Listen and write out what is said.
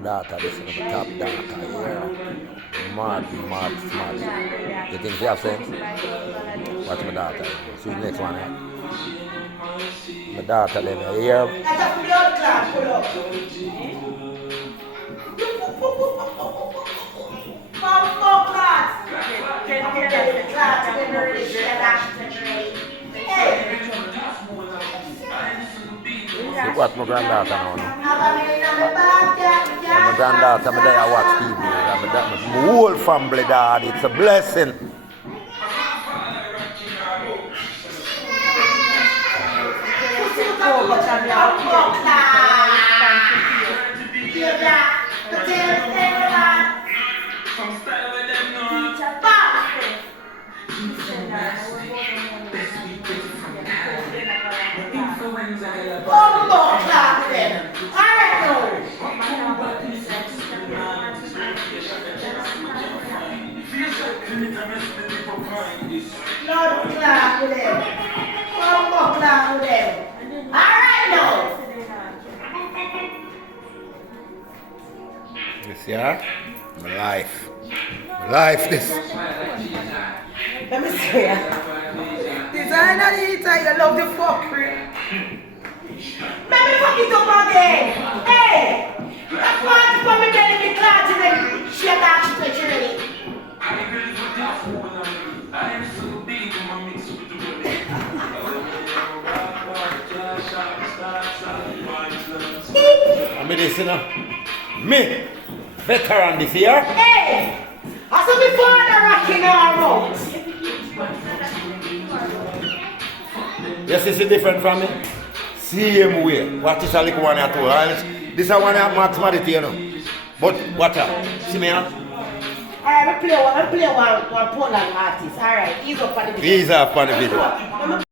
my daughter, this is my top daughter here. Mad. You think she have sense? Watch my daughter. She's the next one here. My daughter then here. That's a blood clot, pull up. Fuck clots. Look what my granddaughter now. My granddaughter, my day I watch TV. My whole family, dad. It's a blessing. You see her? My life. My life this. Let me see ya. Designer eater, you love the fuckery. Let me fuck it up again. Hey! That's why it's for me getting the class in the shit out of the journey. I mean this, you know. Me, veteran this year. Hey! I saw me father rocking our mouth. Yes, this is different from me. Same way. What is a little one at all? This is one at mathematics, you know. But what up? See me now? Alright, we play one Portland artist. Alright, ease up on the video. Ease up on the video.